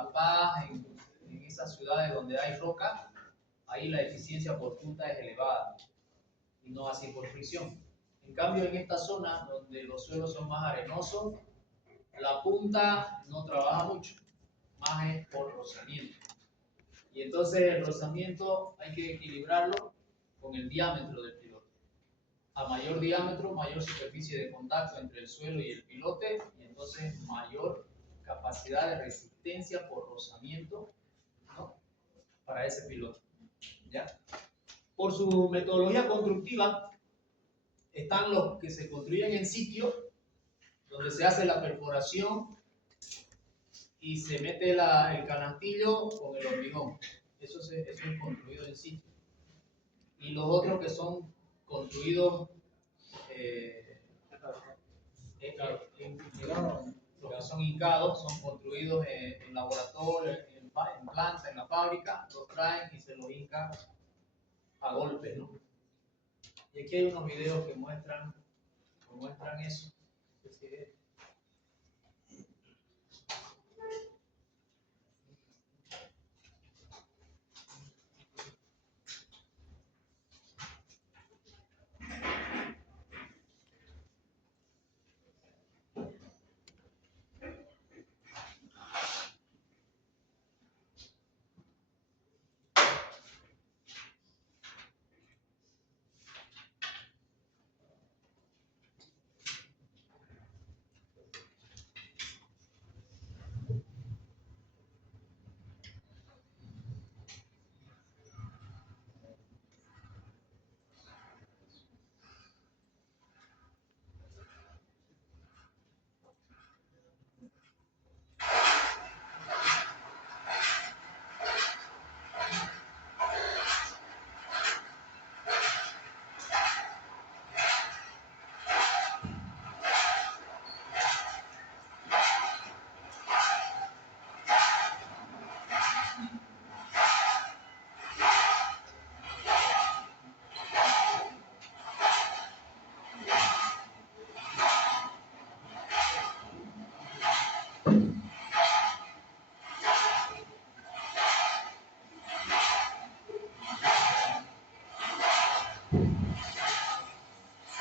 La Paz, en esas ciudades donde hay roca, ahí la eficiencia por punta es elevada y no así por fricción. En cambio, en esta zona donde los suelos son más arenosos, la punta no trabaja mucho, más es por rozamiento. Y entonces el rozamiento hay que equilibrarlo con el diámetro del pilote. A mayor diámetro, mayor superficie de contacto entre el suelo y el pilote, y entonces mayor capacidad de resistencia por rozamiento, ¿no?, para ese pilote. ¿Ya? Por su metodología constructiva, están los que se construyen en sitio, donde se hace la perforación y se mete el canastillo con el hormigón. Eso es construido en sitio. Y los otros que son construidos los que son hincados, son construidos en laboratorio, en planta, en la fábrica, los traen y se los hincan a golpe, ¿no? Y aquí hay unos videos que muestran eso.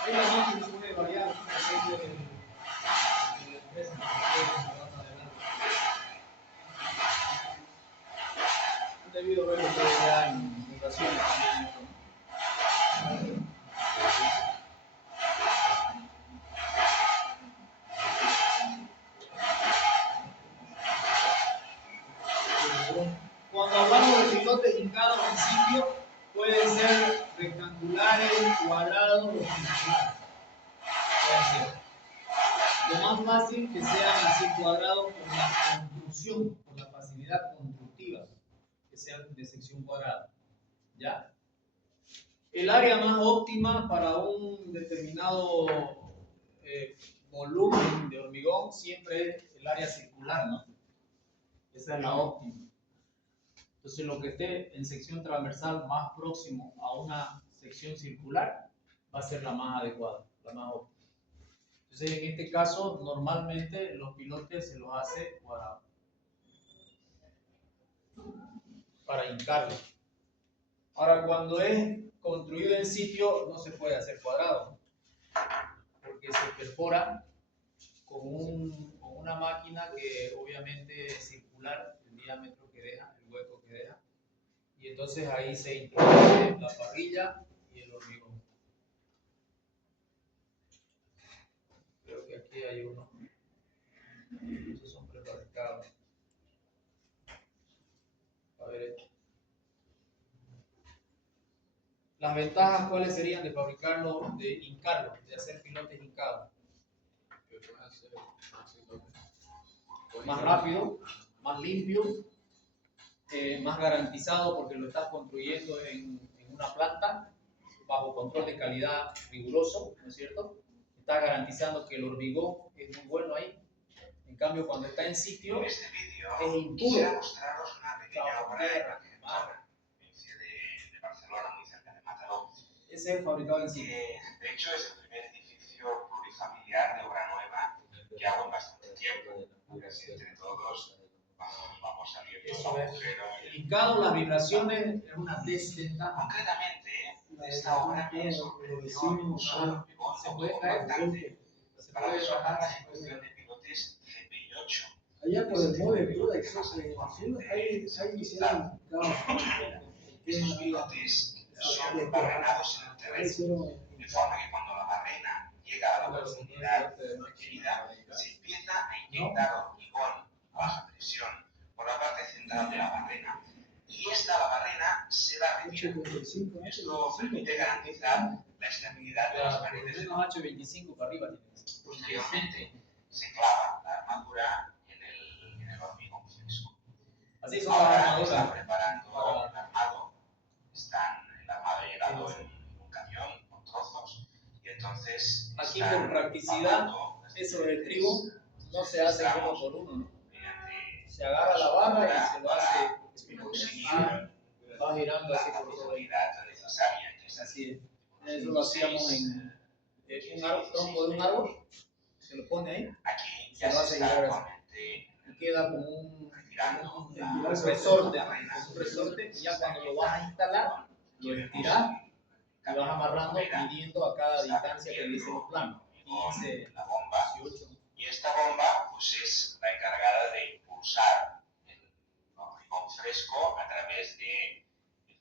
Ahí la máquina puede variar, depende de la empresa que van adelante. Han debido ver ustedes ya en ocasiones también. Cuando hablamos de pilotes hincados en sitio, pueden ser rectangulares, cuadrados o circulares. Pueden ser. Lo más fácil que sean así cuadrados por la construcción, por la facilidad constructiva, que sean de sección cuadrada. ¿Ya? El área más óptima para un determinado volumen de hormigón siempre es el área circular, ¿no? Esa es la óptima. Entonces, lo que esté en sección transversal más próximo a una sección circular va a ser la más adecuada, la más óptima. Entonces, en este caso, normalmente los pilotes se los hace cuadrados para hincarlo. Ahora, cuando es construido en sitio, no se puede hacer cuadrado, ¿no?, porque se perfora con una máquina que obviamente es circular, el diámetro que deja, el hueco que deja, y entonces ahí se introduce la parrilla y el hormigón. Creo que aquí hay uno. Estos son prefabricados. A ver esto. Las ventajas, ¿cuáles serían de fabricarlo, de hincarlo, de hacer pilotes hincados? Más rápido, más limpio, más garantizado porque lo estás construyendo en una planta bajo control de calidad riguroso, ¿no es cierto? Estás garantizando que el hormigón es muy bueno ahí. En cambio, cuando está en sitio, es impuro. Ese es fabricado en sitio. De hecho, es el primer edificio plurifamiliar de obra nueva que hago en bastante tiempo. Así entre todos vamos hincado, las vibraciones es una desventaja. Concretamente, esta obra me sorprendió el uso del hormigón Se puede caer, autocompactante se para puede resolver bajar. la ejecución de pilotes CPI-8. Allá por el móvil, tú, hay hicieron Estos pilotes son barrenados en el terreno, de forma que cuando la barrena llega a la profundidad requerida, se empieza a inyectar hormigón a baja presión por la parte central de la barrena. Y la barrena se la retira. Esto permite garantizar la estabilidad de las paredes de la H25 para arriba. Posteriormente, se clava la armadura en el hormigón fresco. Así son las Ahora armaduras. están preparando el armado. El armado llegado en un camión con trozos. Y entonces. Aquí, por practicidad, eso del trigo no se hace uno por uno, ¿no? Se agarra la barra y se lo hace espinar, va girando así por todo ahí. Así es. Eso lo hacíamos en un tronco de un árbol, se lo pone ahí, se lo hace girar así. Y queda como un resorte, y ya cuando lo vas a instalar, lo estiras y vas amarrando, midiendo a cada distancia que dice los planos. 15, 18. Y esta bomba pues, es la encargada de impulsar el hormigón fresco a través del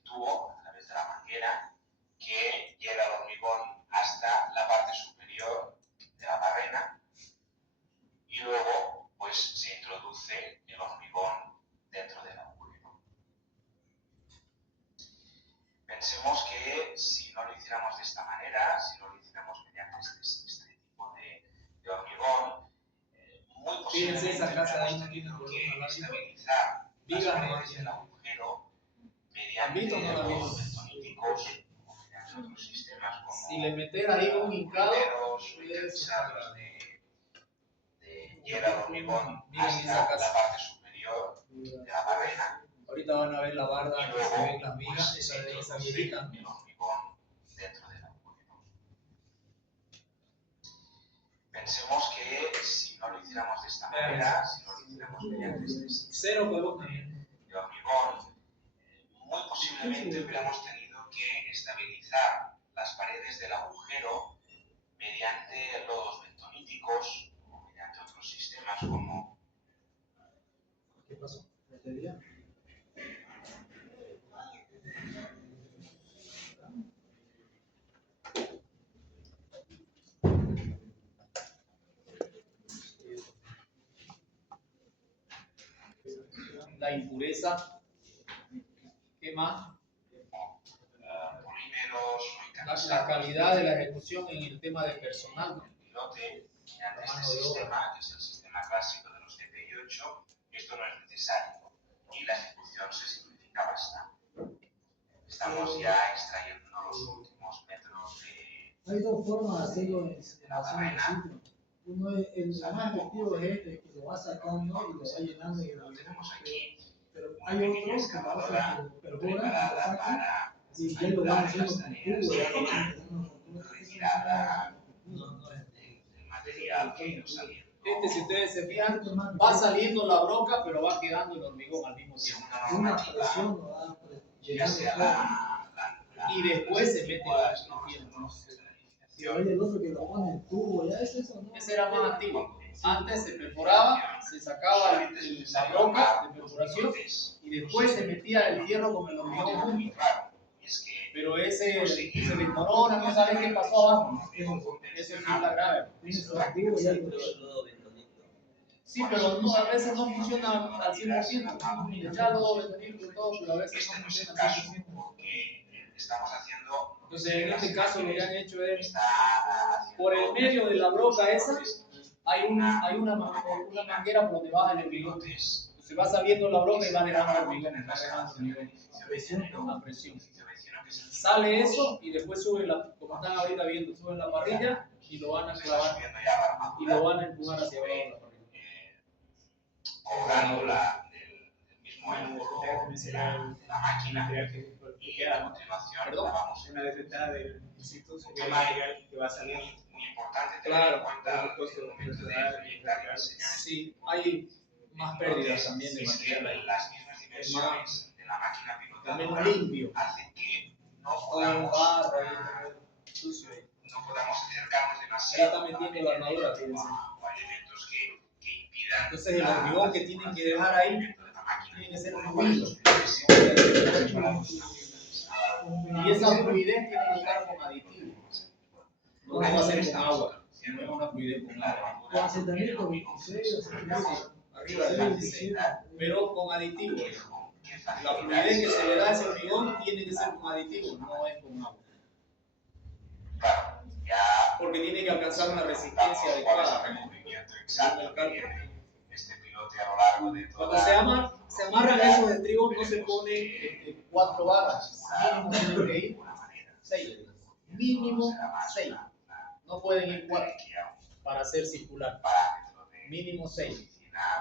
tubo, a través de la manguera, que llega el hormigón hasta la parte superior de la barrena y luego pues, se introduce el hormigón dentro del agujero. Pensemos que si no lo hiciéramos de esta manera, si no lo hiciéramos mediante este tipo de hormigón, muy posiblemente esa casa de ahí no tiene tiene que estabilizar las paredes del agujero mediante los bentoníticos o mediante otros sistemas como si le meter ahí un hincado, de llegar el hormigón hasta la parte superior de la barrena. Ahorita van a ver la barda Y que se luego, ven las vigas, pues, esa viejita. el hormigón dentro del agujero. Pensemos que si no lo hiciéramos de esta manera, si no lo hiciéramos mediante este Cero columna. de hormigón, muy posiblemente hubiéramos tenido que estabilizar las paredes del agujero mediante lodos bentoníticos o mediante otros sistemas como. ¿Qué pasó? ¿Batería? La impureza. ¿Qué más? Polímeros o La calidad de la ejecución en el tema de personal, ¿no? pilote mediante este sistema, que es el sistema clásico de los CPI-8, esto no es necesario y la ejecución se simplifica bastante. Estamos ya extrayendo los últimos metros de. Hay dos formas de hacerlo en simulación de sitio. Uno es el más efectivo es este, que lo va sacando y lo va llenando y lo tenemos aquí. pero hay otro que lo hace que perfora, lo saca y ya lo van haciendo con tubo, ya lo van haciendo Retirada del material que nos salió. Si ustedes se fijan, va saliendo la broca, pero va quedando el hormigón al mismo tiempo. una presión lo va Ya sea llenando Y después se mete la piel. y oye el otro que lo pone en tubo, ya es eso, ¿no? Ese era más antiguo. Antes se perforaba, se sacaba la broca de perforación y después se metía el fierro con el hormigón junto. Pero ese se desmorona, no sabes qué pasó abajo. Eso es la grave. Sí, pero no, a veces no funciona al 100%. Ya lo bentonito y todo, pero a veces no funciona al 100%. Estamos haciendo. Entonces, en este caso, lo que han hecho es, por el medio de la broca esa, hay una manguera por donde baja el hormigón. Se va saliendo la broca y va dejando hormigón. A presión. Sale eso y después suben, como están ahorita viendo, suben la parrilla y lo van a clavar y lo van a empujar hacia abajo de la parrilla. Cobrando del mismo ángulo de la máquina y a continuación la vamos a una desventaja del instituto que va a salir. muy importante tener en cuenta el momento de proyectar y diseñar. Sí, hay más pérdidas también de material ahí. Las mismas dimensiones de la máquina Al pilotadora menos limpio. hace que no O en podamos, barro, ahí, sucio ahí. no podamos acercarnos Ya demasiado está metiendo la armadura, fíjense. o a elementos que impidan Entonces el hormigón que tienen que dejar ahí movimiento de la máquina. tiene que ser Con lo cual, fluido. Y esa fluidez tiene que estar con aditivos. No va a ser con agua, no es una fluidez con agua. Con acetamito 26, acetamito Arriba de 26. Pero con aditivos. La fluidez que se le da a ese hormigón tiene que ser con aditivos, no es con agua. Claro, ya Porque tiene que alcanzar una resistencia adecuada. el movimiento exacto que tiene este pilote a lo largo de toda Cuando se amarran esos estribos no se pone 4 barras, mínimo tienen que ir 6. Mínimo 6. No pueden ir 4 para hacer circular. Mínimo 6.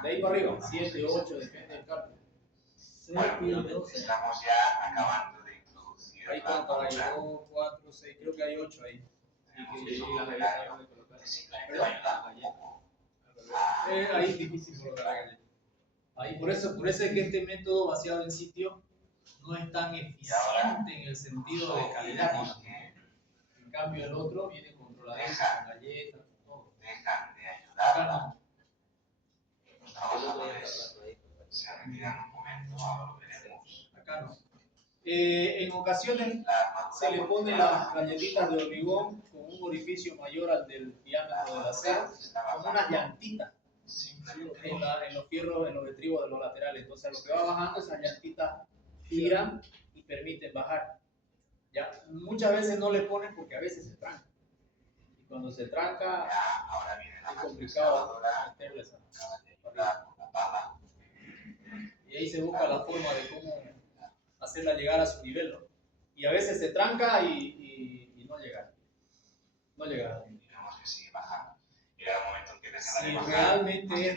De ahí para arriba, 7, 8, depende del cálculo. Bueno, estamos ya acabando de introducir Ahí cuánto hay, 2, 4, 6, creo que hay 8 ahí. y las galletas de colocar. Simplemente va a ayudar un poco. Ahí es difícil colocar la galleta. Ahí, por eso es que este método vaciado en sitio no es tan eficiente en el sentido de calidad. En cambio, el otro viene controladito con galletas, con todo. Dejan de Acá ayudar. no. Los trabajadores se retiran un momento, ahora lo veremos. Acá no. En ocasiones se le pone las galletitas de hormigón con un orificio mayor al del diámetro del acero, con unas llantitas en los fierros, en los estribos de los laterales. Entonces, a lo que va bajando, esas llantitas giran y permiten bajar. Ya, muchas veces no le ponen porque a veces se tranca. Y cuando se tranca, Ahora viene la es complicado meterle esa. Y ahí se busca la forma de cómo hacerla llegar a su nivel, ¿no? Y a veces se tranca y no llega. No llega. Digamos que sigue bajando. Llega el momento en que deja Si de bajar. realmente es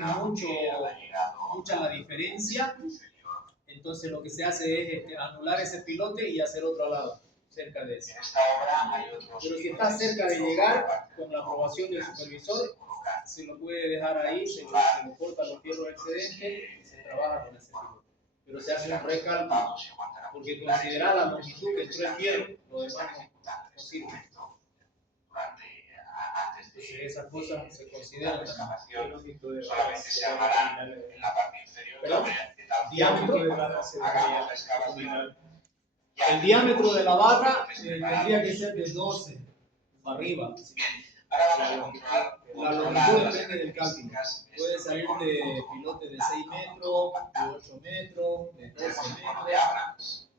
mucha la diferencia, entonces lo que se hace es anular ese pilote y hacer otro al lado, cerca de ese. En esta obra hay otros. Pero si está cerca de llegar, con la aprobación del supervisor, se lo puede dejar ahí, se lo corta los fierros excedentes y se trabaja con ese piloto. Pero se hace un recálculo, porque considerar la longitud que entró el fierro, lo demás no sirve. Entonces esas cosas se consideran también. Solamente se amará en la parte inferior. ¿Perdón? Diámetro Diámetro. de la Hagamos la excavación. El diámetro de la barra tendría que ser de 12 para arriba. Ahora vamos a controlar. La longitud depende del cálculo. Puede salir de pilotes de 6 metros, de 8 metros, de 12 Tenemos el cono de metros. Abrams,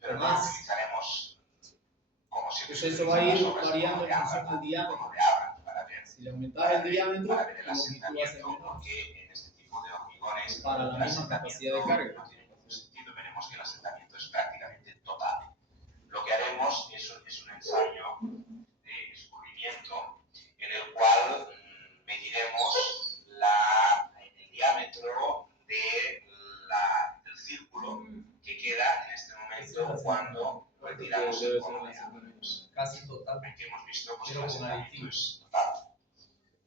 pero no lo utilizaremos como si Pues eso va a ir variando en función del diámetro. para ver, Si le aumentas el diámetro, para la ver el longitud va a ser asentamiento, menor. porque en este tipo de hormigones Para la el misma asentamiento capacidad de carga. no tiene ningún sentido. Veremos que el asentamiento es prácticamente total. Lo que haremos es un ensayo de escurrimiento en el cual mediremos el diámetro del círculo que queda en este momento cuando retiramos el cono de Abrams. Casi total. Que hemos visto pues, Pero el con asentamiento aditivos. es total.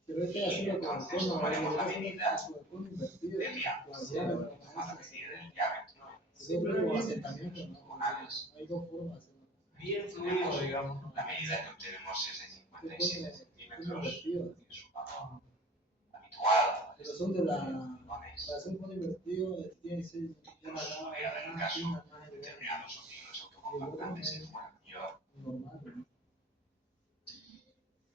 Pero hay que hacerlo con Entonces, cono, tomaremos la con medida cono invertido. del diámetro. Con diámetro, Tomar la medida del diámetro Yo creo que asentamiento, ¿no? diagonales. Hay dos formas de hacerlo. Bien fluido, digamos. La medida que obtenemos es de 57 centímetros, invertido. que es un valor habitual. Pero son de la. Hormigones. Para hacer un cono invertido, tiene que ser Nos podría dar un caso determinados hormigones autocompactantes en forma mayor. normal, ¿no?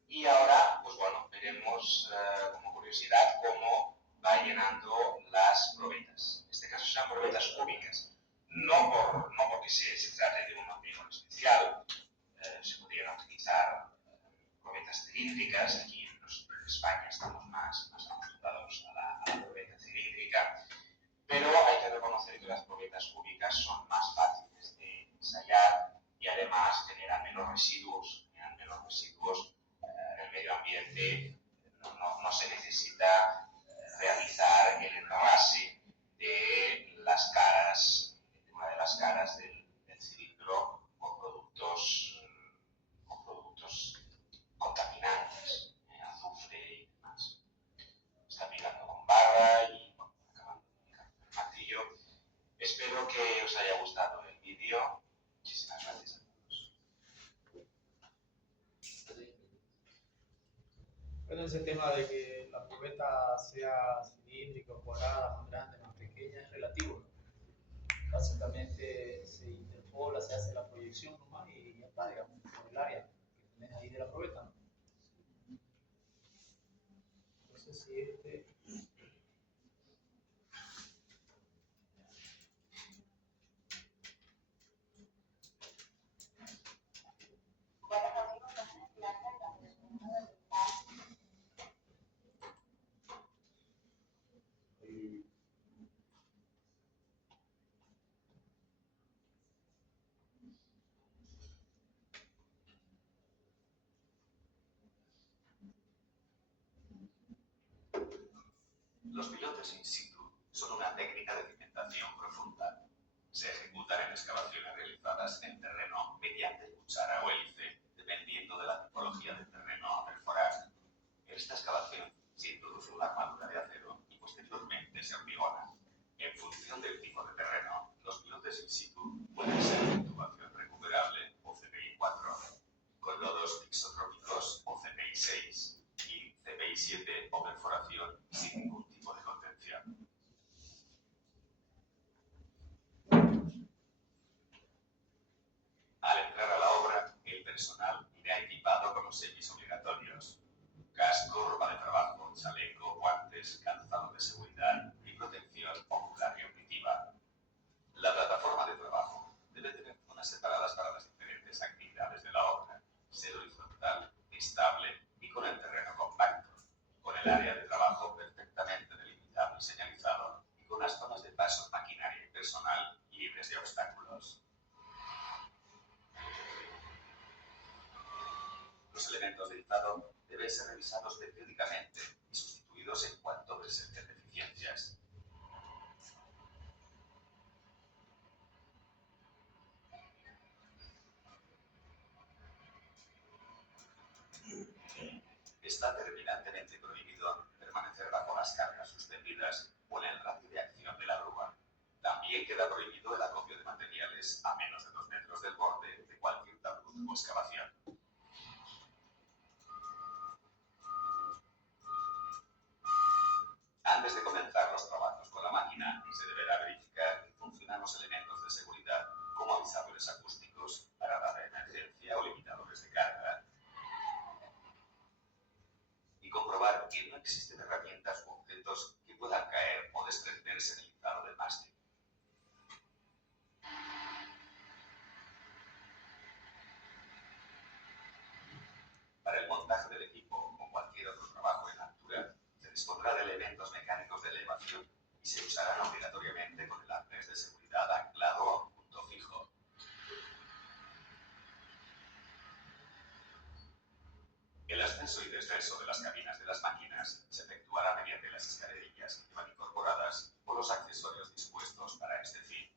Y ahora, pues bueno, veremos como curiosidad cómo va llenando las probetas. En este caso serán probetas cúbicas. No porque se trate de un hormigón especial. Se podrían utilizar probetas cilíndricas. Aquí en España estamos más acostumbrados a la probeta cilíndrica. Pero hay que reconocer que las probetas cúbicas son más fáciles de ensayar y además generan menos residuos. En el medio ambiente no se necesita ese tema de que la probeta sea cilíndrica, cuadrada, más grande, más pequeña, es relativo. Básicamente se interpola, se hace la proyección nomás y ya está, digamos, por el área que tenés ahí de la probeta, ¿no? Entonces, si este... Los pilotes in situ son una técnica de cimentación profunda. Se ejecutan en excavaciones realizadas en terreno mediante cuchara o hélice, dependiendo de la tipología del terreno a perforar. En esta excavación se introduce una armadura de acero y posteriormente se hormigona. En función del tipo de terreno, los pilotes in situ pueden ser de intubación recuperable o CPI 4, con lodos isotrópicos o CPI 6 y CPI 7 o perforación sin ningún tipo de contención. Al entrar a la obra, el personal irá equipado con los EPIs obligatorios: casco, ropa de trabajo, chaleco, guantes, calzado de seguridad y protección ocular y auditiva. La plataforma de trabajo debe tener zonas separadas para las diferentes actividades de la obra, ser horizontal, estable y con el terreno compacto, con el área de trabajo perfectamente delimitado y señalizado y con las zonas de paso, maquinaria y personal libres de obstáculos. Los elementos de izado deben ser revisados periódicamente y sustituidos en cuanto presenten deficiencias. Está terminantemente prohibido permanecer bajo las cargas suspendidas o en el radio de acción de la grúa. También queda prohibido el acopio de materiales a menos de 2 metros del borde de cualquier talud o excavación. Antes de comenzar los trabajos con la máquina, se deberá verificar que funcionan los elementos de seguridad, como avisadores acústicos, paradas de emergencia o limitadores de carga, y comprobar que no existen herramientas u objetos que puedan caer o desprenderse en el izado del mástil. Para el montaje del equipo o cualquier otro trabajo en altura, se dispondrá de elementos mecánicos de elevación y se usarán obligatoriamente con el arnés de seguridad anclado a un punto fijo. El ascenso y descenso de las cabinas de las máquinas se efectuará mediante las escalerillas que llevan incorporadas o los accesorios dispuestos para este fin.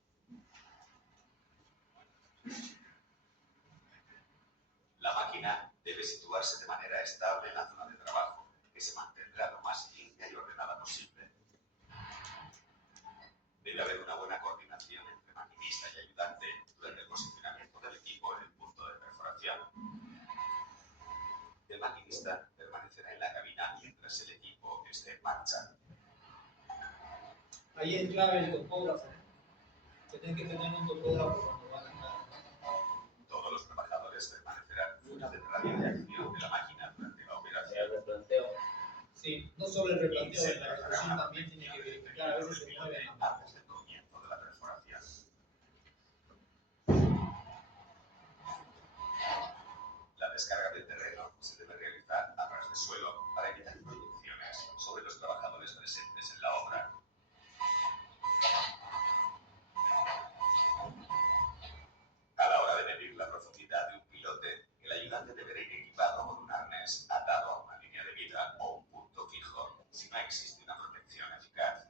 La máquina debe situarse de manera estable en la zona de trabajo, que se mantendrá lo más limpia y ordenada posible. Debe haber una buena coordinación entre maquinista y ayudante durante el posicionamiento del equipo en el punto de perforación. El maquinista permanecerá en la cabina mientras el equipo esté en marcha. Ahí es clave el topógrafo. Tienen que tener un topógrafo cuando van a andar. Todos los trabajadores permanecerán fuera del radio de acción de la máquina durante la operación. El replanteo. Sí, no solo el replanteo, Se en la tratará ejecución una también tiene que protección verificar, a veces se mueven las manos. antes del comienzo de la perforación. La descarga del terreno se debe realizar a ras de suelo para evitar proyecciones sobre los trabajadores presentes en la obra. A la hora de medir la profundidad de un pilote, el ayudante deberá ir equipado con un arnés atado a una línea de vida o un punto fijo, si no existe una protección eficaz.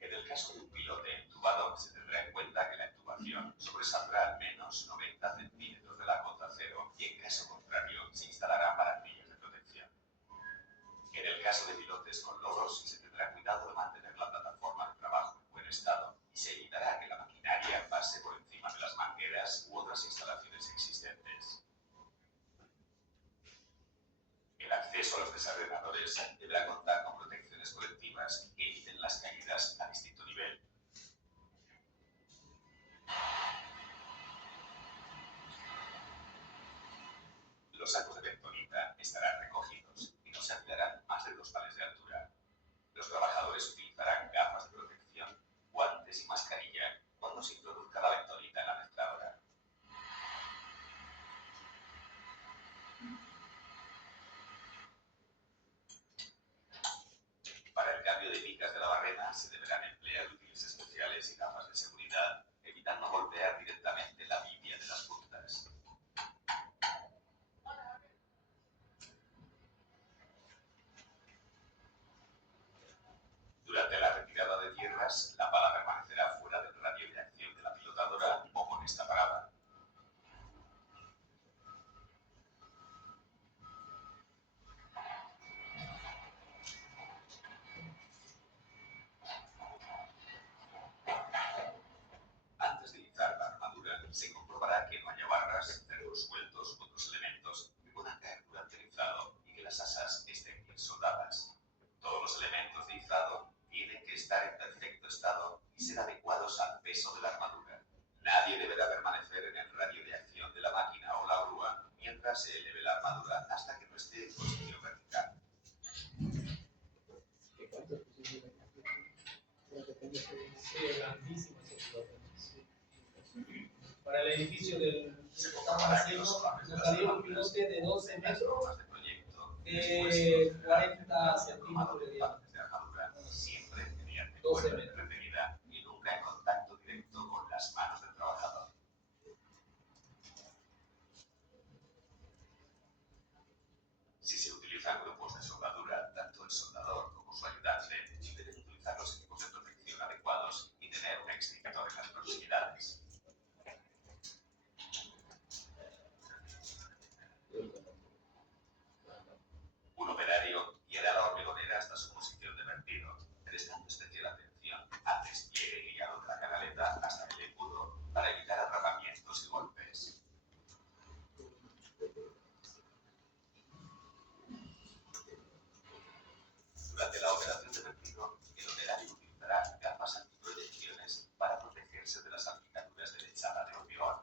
En el caso de un pilote entubado, se tendrá en cuenta que la intubación sobresaldrá al menos 90 centímetros de la cota cero y en caso contrario se instalarán barandillas de protección. En el caso de pilotes con lodos, se tendrá cuidado de mantener la plataforma de trabajo en buen estado y se evitará que la maquinaria pase por encima de las mangueras u otras instalaciones existentes. El acceso a los desordenadores horas, la bala permanecerá fuera del radio de acción de la pilotadora o con esta parada. Antes de izar la armadura, se comprobará que no haya barras, cerros sueltos u otros elementos que puedan caer durante el izado y que las asas estén bien soldadas. Todos los elementos de izado tienen que estar en perfecto estado y ser adecuados al peso de la armadura. Nadie deberá permanecer en el radio de acción de la máquina o la grúa mientras se eleve la armadura hasta que no esté en posición vertical. Sí, grandísimo ese pilote. Para el edificio del que estamos haciendo, nos salió un pilote de 12 metros de 40 centímetros de diámetro. Siempre mediante 12 cuerda metros. retenida y nunca en contacto directo con las manos del trabajador. Si se utilizan grupos de soldadura, tanto el soldador como su ayudante deben utilizar los equipos de protección adecuados y tener un extintor en las proximidades. Un operario guiará la hormigonera hasta su posición de vertido, prestando especial atención al despliegue y guiado de la canaleta hasta el embudo para evitar atrapamientos y golpes. Durante la operación de vertido, el operario utilizará gafas antiproyecciones para protegerse de las salpicaduras de lechada de hormigón.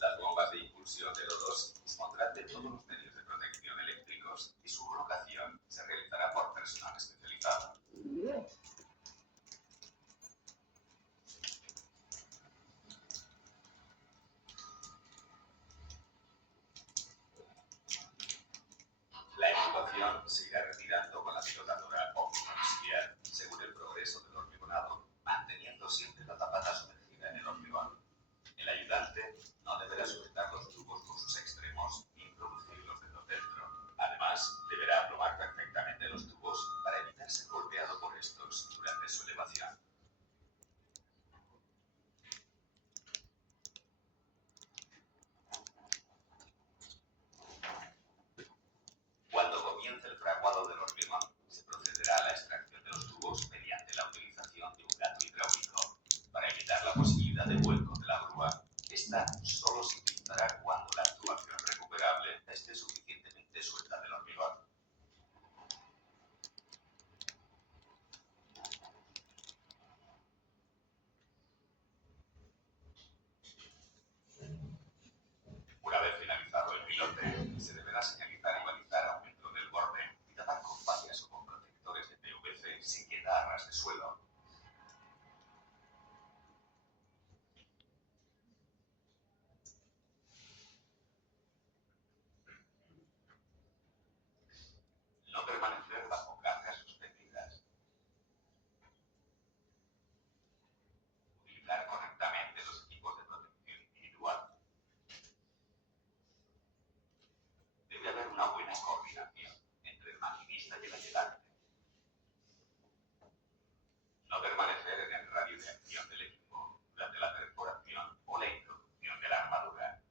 Las bombas de impulsión de O2 dispondrán de todos los medios de protección eléctricos y su colocación se realizará por personal especializado. La equipación se irá retirando con la pilotadora o con auxiliar según el progreso del hormigonado, manteniendo siempre la zapata sumergida en el hormigón. El ayudante no deberá sujetar los tubos con sus extremos ni introducir los dedos dentro. Además, deberá aplomar perfectamente los tubos para evitar ser golpeado por estos durante su elevación. Cuando comience el fraguado del hormigón, se procederá a la extracción de los tubos mediante la utilización de un gato hidráulico. Para evitar la posibilidad de vuelco de la grúa, esta solo se utilizará cuando la actuación recuperable esté suficientemente suelta del hormigón. Una vez finalizado el pilote, se deberá señalizar y balizar a un metro del borde y tapar con vallas o con protectores de PVC si queda a ras de suelo. No permanecer bajo cargas suspendidas. Utilizar correctamente los equipos de protección individual. Debe haber una buena coordinación entre el maquinista y el ayudante. No permanecer en el radio de acción del equipo durante la perforación o la introducción de la armadura.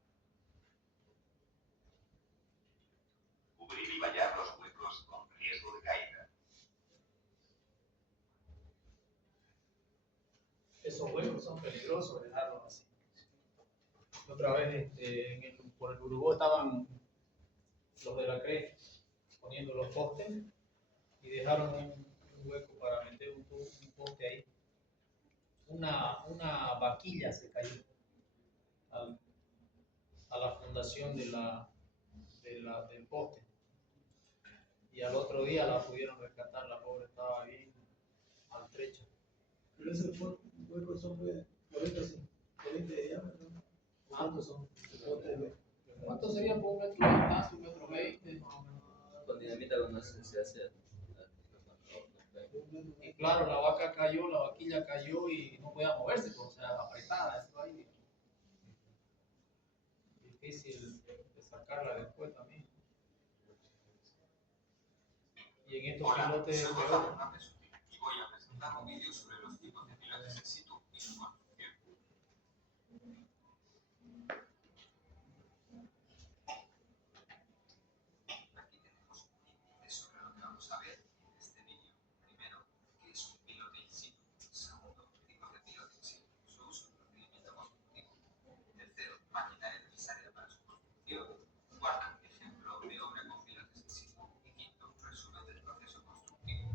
Cubrir y vallar los huecos con riesgo de caída. Esos huecos son peligrosos dejarlos así. Otra vez por el Uruguay estaban los de la CRE poniendo los postes y dejaron un hueco para meter un poste ahí. Una vaquilla se cayó a la fundación del poste. Y al otro día la pudieron rescatar, la pobre estaba bien maltrecha. Pero esos huecos son de 40 de diámetro. ¿Cuántos son? ¿Cuánto sería por un metro y tanto, un metro 20? Con dinamita cuando se hace. Y claro, la vaquilla cayó y no podía moverse, pues, o sea, apretada, eso ahí. Difícil de sacarla después también. Y en estos Hola, pilotes soy es Borja peor. Fernández y voy a presentar un vídeo sobre los tipos de pilotes in situ y su construcción. Aquí tenemos un índice sobre lo que vamos a ver en este vídeo. Primero, ¿qué es un piloto in situ? Segundo, tipos de piloto in situ, su uso y procedimiento constructivo. Tercero, maquinaria necesaria para su construcción. Cuarto, ejemplo de obra con pilotes in situ. Y quinto, resumen del proceso constructivo.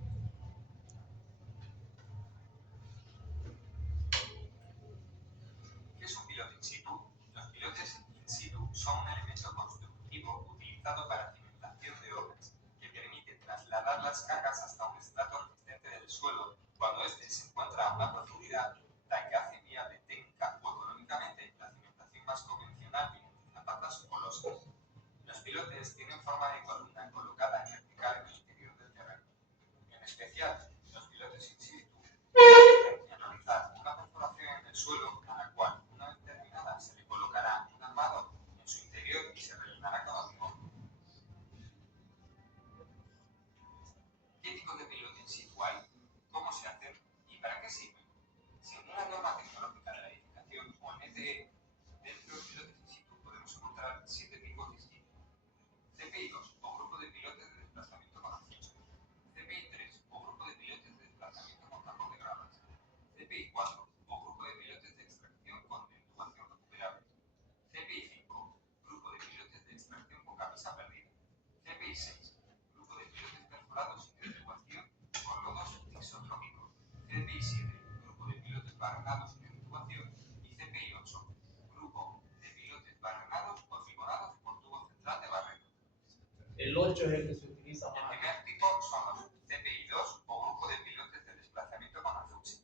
¿Qué es un piloto in situ? Los pilotes in situ son un elemento constructivo utilizado para cimentación de obras, que permite trasladar las cargas hasta un estrato resistente del suelo cuando éste se encuentra a una profundidad tal que hace viable técnica o económicamente la cimentación más convencional mediante zapatas o losas. Los pilotes tienen forma de columna colocada en vertical en el interior del terreno. En especial, los pilotes in situ consisten en realizar una perforación en el suelo a la cual, una vez terminada, se le colocará un armado en su interior y se rellenará con hormigón. ¿Qué tipo de piloto in situ hay? ¿Cómo se hacen? ¿Y para qué sirven? Según la norma tecnológica de la edificación o NTE, dentro de los pilotos in situ podemos encontrar 7 tipos distintos. CPI-2 o grupo de pilotes de desplazamiento con ascenso. CPI-3 o grupo de pilotes de desplazamiento con tapón de gradas. CPI-4 o grupo de pilotes de extracción con intubación recuperable. CPI-5 grupo de pilotes de extracción con camisa perdida. CPI-6 grupo de pilotes perforados sin intubación con lodos isotrópicos. CPI-7 grupo de pilotes barrenados sin intubación. Y CPI-8 grupo de pilotes barrenados o figonados por tubo central de barreno. El 8 es el que se utiliza El más. primer tipo son los CPI-2 o grupo de pilotes de desplazamiento con afuche.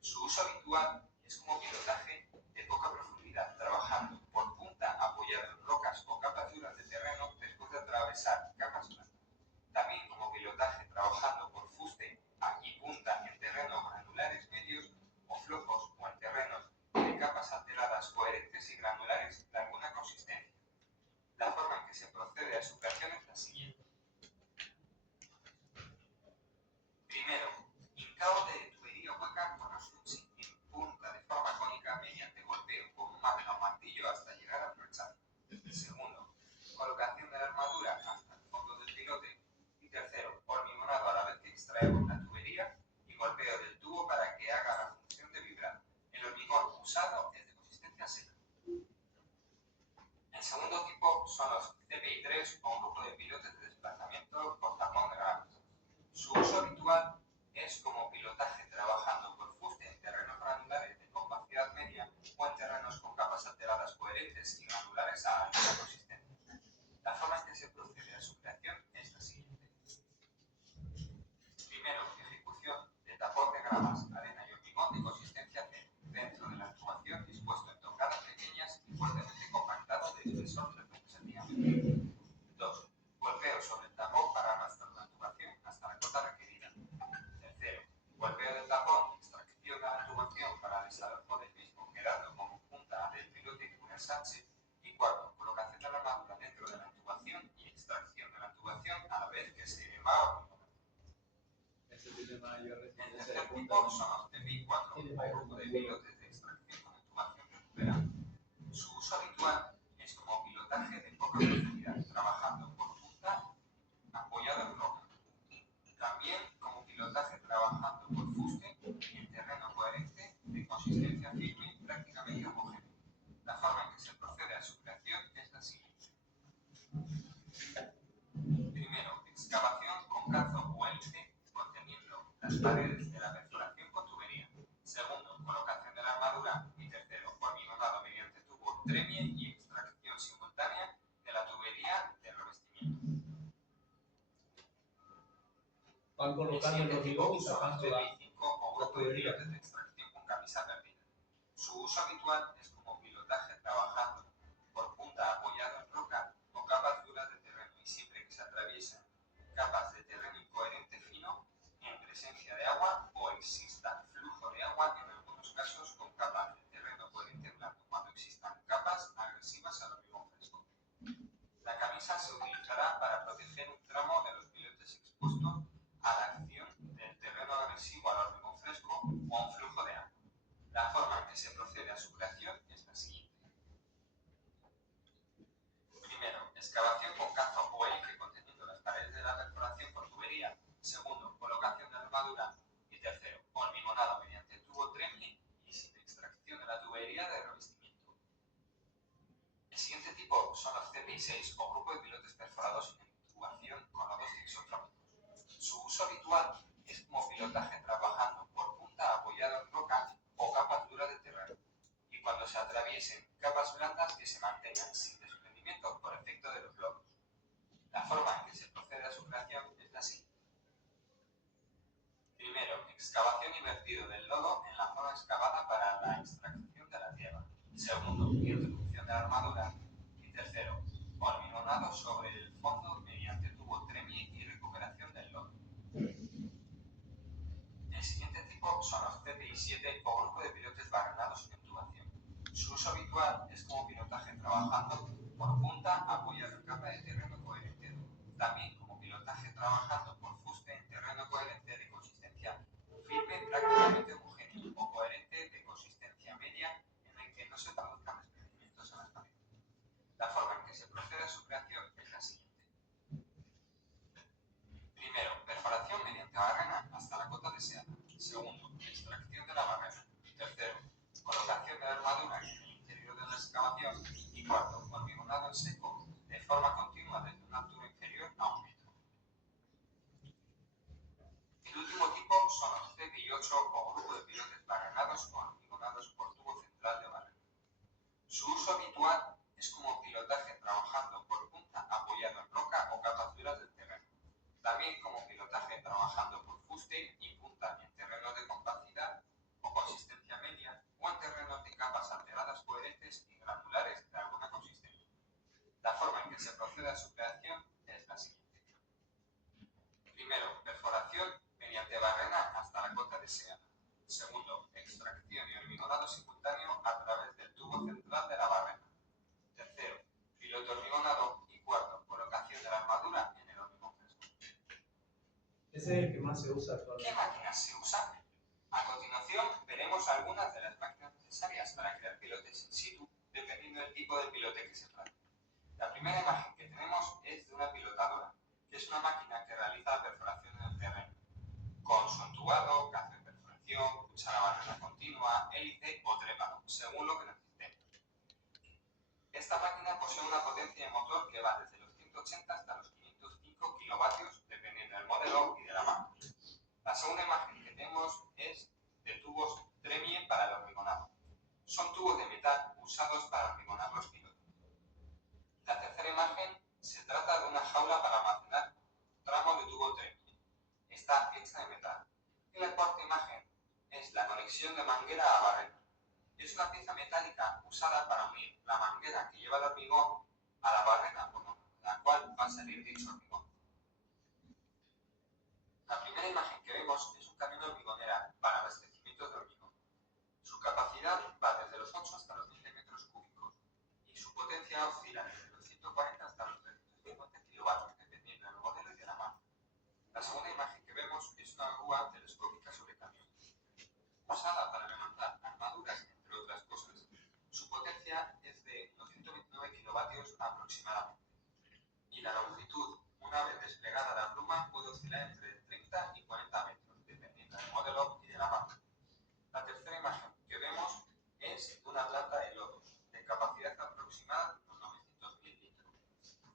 Su uso habitual es como pilotaje de poca profundidad, trabajando por punta apoyado en rocas o capas duras de terreno después de atravesar capas blandas. También como pilotaje trabajando por fuste y punta en terrenos granulares medios o flojos o en terrenos de capas alteradas coherentes y granulares de alguna consistencia. La forma en que se procede a su creación es la siguiente. Primero, hincado de tubería hueca con afuche en punta de forma cónica mediante golpeo con un martillo hasta llegar al rechazo. Segundo, colocación de la armadura hasta el fondo del pilote. Y tercero, hormigonado a la vez que extraemos la tubería y golpeo del tubo para que haga la función de vibrar. El hormigón usado es de consistencia seca. El segundo tipo son los CPI-3 o un grupo de pilotes de desplazamiento por tapón de gradas. Su uso habitual es como pilotaje trabajando por fuste en terrenos granulares de compacidad media o en terrenos con capas alteradas coherentes y granulares a alta consistencia. La forma en que se procede a su creación es la siguiente. Primero, ejecución de tapón de gradas, arena y hormigón de consistencia cero, dentro de la actuación dispuesto en tocadas pequeñas y fuertemente compactado de espesor 3 centímetros. 2. Golpeo sobre el tapón para arrastrar la tubación hasta la cota requerida. Tercero, golpeo del tapón, extracción de la tubación para desalojo del mismo, quedando como punta del pilote un ensanche. Y cuarto, colocación de la armadura dentro de la tubación y extracción de la tubación a la vez que se va hormigonando. El tercer tipo son los CPI-4 o grupo de pilotes de extracción con intubación recuperable. Su uso habitual es como pilotaje de poca profundidad, trabajando por punta apoyado en roca. También como pilotaje trabajando por fuste en terreno coherente de consistencia firme prácticamente homogénea. La forma en que se procede a su creación es la siguiente. Primero, excavación con cazo o hélice conteniendo las paredes de la perforación con tubería. Segundo, colocación de la armadura. Y tercero, hormigonado mediante tubo tremie y extracción simultánea de la tubería de revestimiento. Van colocando el hormigón y sacando la CPI-5 o grupo de pilotes de extracción con camisa perdida. Su uso habitual es como pilotaje trabajando por punta apoyado en roca o capas duras de terreno y siempre que se atraviesan capas de terreno incoherente fino en presencia de agua o exista flujo de agua en algunos casos con capas de terreno coherente blando cuando existan capas agresivas al hormigón fresco. La camisa se utilizará para proteger un tramo de los pilotes expuestos 16 o grupo de pilotes perforados en intubación con nodos exotrópicos. Su uso habitual es como pilotaje trabajando por punta apoyado en roca o capas duras de terreno, y cuando se atraviesen capas blandas que se mantengan sin desprendimiento por efecto de los lodos. La forma en que se procede a su creación es la siguiente. Primero, excavación y vertido del lodo en la zona excavada para la extracción de la tierra. Segundo, introducción de la armadura. Y tercero, hormigonado sobre el fondo mediante tubo tremie y recuperación del lodo. El siguiente tipo son los CPI-7 o grupo de pilotes barrenados en intubación. Su uso habitual es como pilotaje trabajando por punta apoyado en capa de terreno coherente. También como pilotaje trabajando por fuste en terreno coherente de consistencia firme prácticamente homogéneo o coherente de consistencia media en el que no se produzcan desprendimientos en las paredes. La forma en que se procede a su creación es la siguiente. Primero, perforación mediante barrena hasta la cota deseada. Segundo, extracción de la barrena. Tercero, colocación de la armadura en el interior de la excavación. Y cuarto, hormigonado en seco de forma continua desde una altura inferior a 1 metro. El último tipo son los CPI-8 o grupo de pilotes barrenados o hormigonados por tubo central de barrena. Su uso habitual es como pilotaje trabajando por punta apoyado en roca o capas duras del terreno. También como pilotaje trabajando por fuste y punta en terrenos de compacidad o consistencia media o en terrenos de capas alteradas coherentes y granulares de alguna consistencia. La forma en que se procede a su creación es la siguiente. Primero, perforación mediante barrena hasta la cota deseada. Segundo, extracción y hormigonado simultáneo a través del tubo central de la barrena. Tercero, piloto hormigonado. Y cuarto, colocación de la armadura en el hormigón fresco. Ese es el que más se usa actualmente. ¿Qué máquinas se usan? A continuación, veremos algunas de las máquinas necesarias para crear pilotes in situ, dependiendo del tipo de pilote que se trate. La primera imagen que tenemos es de una pilotadora, que es una máquina que realiza la perforación en el terreno, con su entubado, cazo de perforación, cuchara barrena continua, hélice o trépano, según lo que necesitemos. Esta máquina posee una potencia de motor que va desde los 180 hasta los 505 kilovatios, dependiendo del modelo y de la marca. La segunda imagen que tenemos es de tubos tremie para el hormigonado. Son tubos de metal usados para hormigonar los pilotos. La tercera imagen se trata de una jaula para almacenar tramos de tubo tremie. Está hecha de metal. Y la cuarta imagen es la conexión de manguera a barrena. Es una pieza metálica usada para unir la manguera que lleva el hormigón a la barrena por la cual va a salir dicho hormigón. La primera imagen que vemos es un camión hormigonera para abastecimiento de hormigón. Su capacidad va desde los 8 hasta los 20 metros cúbicos y su potencia oscila desde los 140 hasta los 350 kilovatios, dependiendo del modelo y de la marca. La segunda imagen que vemos es una grúa telescópica sobre camión, usada para levantar armaduras, entre otras cosas. Su potencia es de unos 129 kilovatios aproximadamente. Y la longitud, una vez desplegada la pluma, puede oscilar entre 30 y 40 metros, dependiendo del modelo y de la marca. La tercera imagen que vemos es de una planta de lodos, de capacidad aproximada de unos 900.000 litros.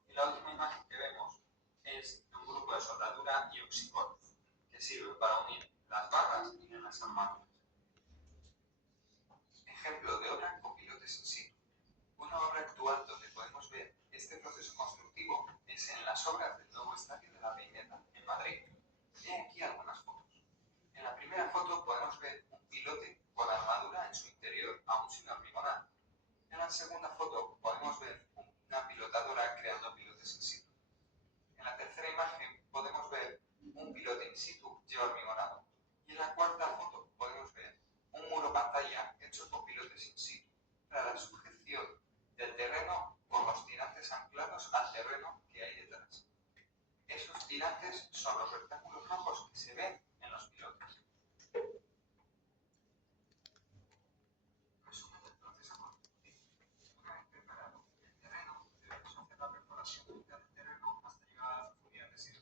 Y la última imagen que vemos es de un grupo de soldadura y oxicoros, que sirve para unir las barras y las armaduras. Ejemplo de obra con pilotes in situ. Una obra actual donde podemos ver este proceso constructivo es en las obras del nuevo estadio de la Reineta, en Madrid. He aquí algunas fotos. En la primera foto podemos ver un pilote con armadura en su interior aún sin hormigonar. En la segunda foto podemos ver una pilotadora creando pilotes in situ. En la tercera imagen podemos ver un pilote in situ ya hormigonado. Y en la cuarta foto podemos ver un muro pantalla hecho con pilotes in situ para la sujeción del terreno con los tirantes anclados al terreno que hay detrás. Esos tirantes son los rectángulos rojos que se ven en los pilotes. Resumen del proceso constructivo. Una vez preparado el terreno, debemos hacer la perforación del terreno hasta llegar a la profundidad deseada.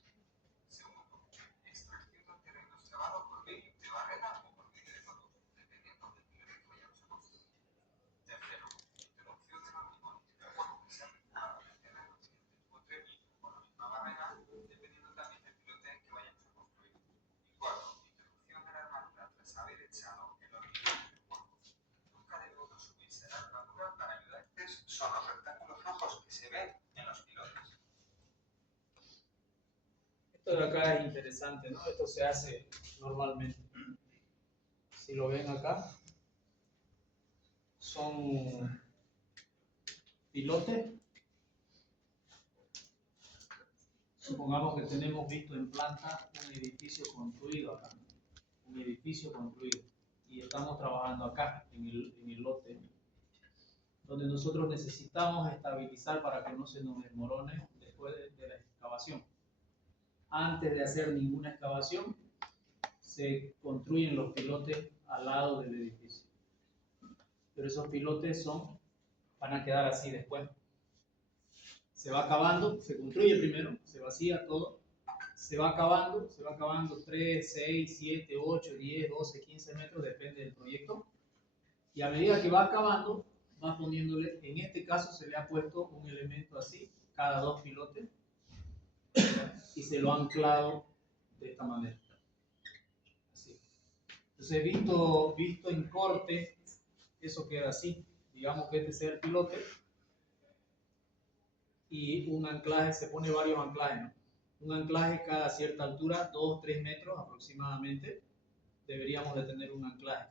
Segundo, extracción del terreno excavado por medio de barrena o por medio de lodo, dependiendo del pilote que vayamos a construir. Tercero, introducción del hormigón y del cuerpo que se ha vinculado en el terreno de acá es interesante, ¿no? Esto se hace normalmente. Si lo ven acá, son pilotes. Supongamos que tenemos visto en planta un edificio construido acá, un edificio construido, y estamos trabajando acá, en el lote, donde nosotros necesitamos estabilizar para que no se nos desmorone después de la excavación. Antes de hacer ninguna excavación, se construyen los pilotes al lado del edificio. Pero esos pilotes van a quedar así después. Se va acabando, se construye primero, se vacía todo, se va acabando 3, 6, 7, 8, 10, 12, 15 metros, depende del proyecto. Y a medida que va acabando, va poniéndole, en este caso se le ha puesto un elemento así, cada 2 pilotes, y se lo ha anclado de esta manera. Así. Entonces, visto en corte, eso queda así. Digamos que este sea el pilote y un anclaje, se pone varios anclajes, ¿no? Un anclaje cada cierta altura, 2, 3 metros aproximadamente, deberíamos de tener un anclaje.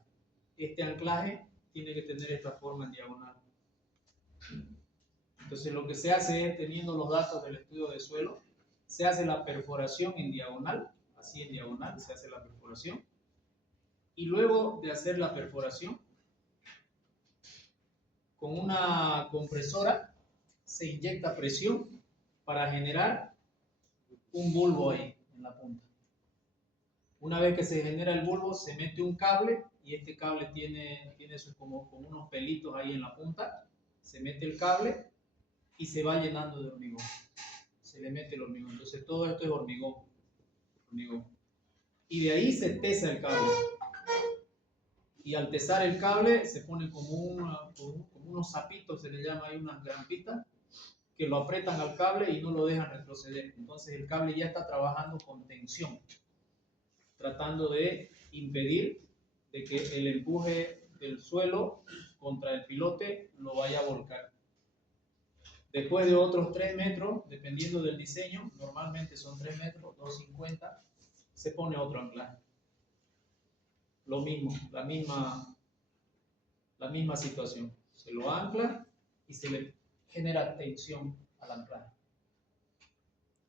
Este anclaje tiene que tener esta forma en diagonal. Entonces lo que se hace es, teniendo los datos del estudio de suelo, se hace la perforación en diagonal, así en diagonal se hace la perforación, y luego de hacer la perforación, con una compresora se inyecta presión para generar un bulbo ahí en la punta. Una vez que se genera el bulbo, se mete un cable y este cable tiene como unos pelitos ahí en la punta. Se mete el cable y se va llenando de hormigón. Se le mete el hormigón. Entonces todo esto es hormigón. Y de ahí se tesa el cable. Y al tesar el cable se pone como unos zapitos, se le llama ahí unas grampitas, que lo apretan al cable y no lo dejan retroceder. Entonces el cable ya está trabajando con tensión, tratando de impedir de que el empuje del suelo contra el pilote lo vaya a volcar. Después de otros 3 metros, dependiendo del diseño, normalmente son 3 metros, 2,50, se pone otro anclaje. Lo mismo, la misma situación. Se lo ancla y se le genera tensión al anclaje.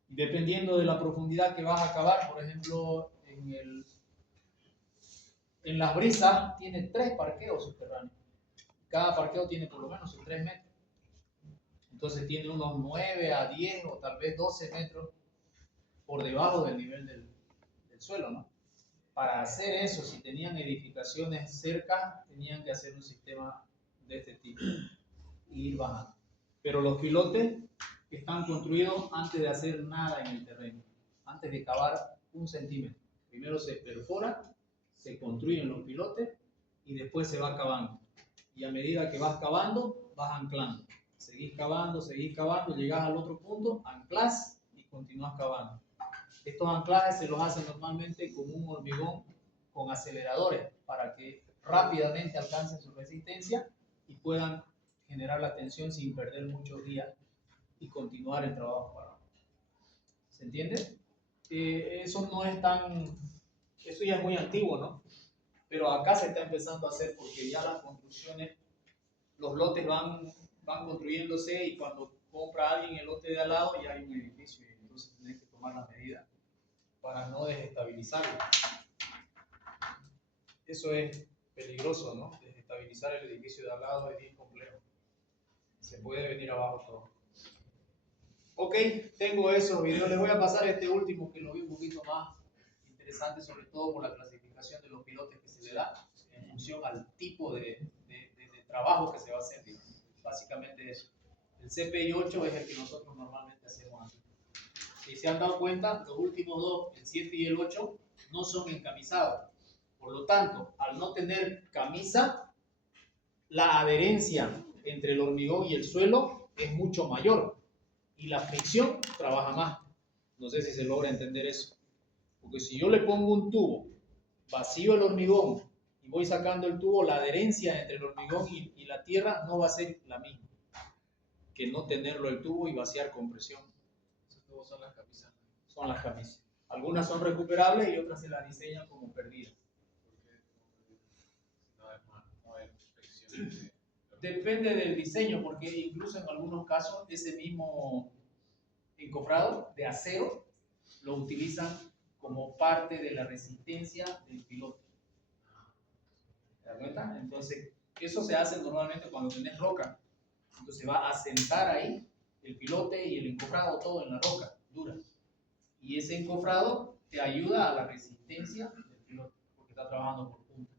Y dependiendo de la profundidad que vas a cavar, por ejemplo, en las brisas tiene 3 parqueos subterráneos. Cada parqueo tiene por lo menos 3 metros. Entonces tiene unos 9 a 10 o tal vez 12 metros por debajo del nivel del suelo, ¿no? Para hacer eso, si tenían edificaciones cerca, tenían que hacer un sistema de este tipo y ir bajando. Pero los pilotes están construidos antes de hacer nada en el terreno, antes de cavar 1 centímetro. Primero se perfora, se construyen los pilotes y después se va cavando. Y a medida que vas cavando, vas anclando. Seguís cavando, llegás al otro punto, anclas y continúas cavando. Estos anclajes se los hacen normalmente con un hormigón con aceleradores para que rápidamente alcancen su resistencia y puedan generar la tensión sin perder muchos días y continuar el trabajo para abajo. ¿Se entiende? Eso no es eso ya es muy antiguo, ¿no? Pero acá se está empezando a hacer porque ya las construcciones, los lotes van construyéndose y cuando compra alguien el lote de al lado ya hay un edificio y entonces tiene que tomar las medidas para no desestabilizarlo. Eso es peligroso, ¿no? Desestabilizar el edificio de al lado es bien complejo. Se puede venir abajo todo. Ok, tengo esos videos. Les voy a pasar este último que lo vi un poquito más interesante, sobre todo por la clasificación de los pilotes que se le da en función al tipo de trabajo que se va a hacer. Básicamente eso. El CPI 8 es el que nosotros normalmente hacemos aquí. Si se han dado cuenta, los últimos dos, el 7 y el 8, no son encamisados. Por lo tanto, al no tener camisa, la adherencia entre el hormigón y el suelo es mucho mayor y la fricción trabaja más. No sé si se logra entender eso. Porque si yo le pongo un tubo, vacío el hormigón y voy sacando el tubo, la adherencia entre el hormigón y la tierra no va a ser la misma que no tenerlo el tubo y vaciar con presión. Esos tubos son las camisas. Son las camisas. Algunas son recuperables y otras se las diseñan como perdidas. Depende del diseño, porque incluso en algunos casos ese mismo encofrado de acero lo utilizan como parte de la resistencia del pilote. ¿Te das cuenta? Entonces, eso se hace normalmente cuando tenés roca. Entonces va a sentar ahí el pilote y el encofrado todo en la roca dura. Y ese encofrado te ayuda a la resistencia del pilote, porque está trabajando por punta.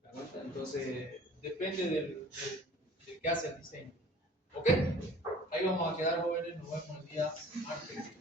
¿Te das cuenta? Entonces, depende del que hace el diseño. ¿Ok? Ahí vamos a quedar, jóvenes. Nos vemos el día martes.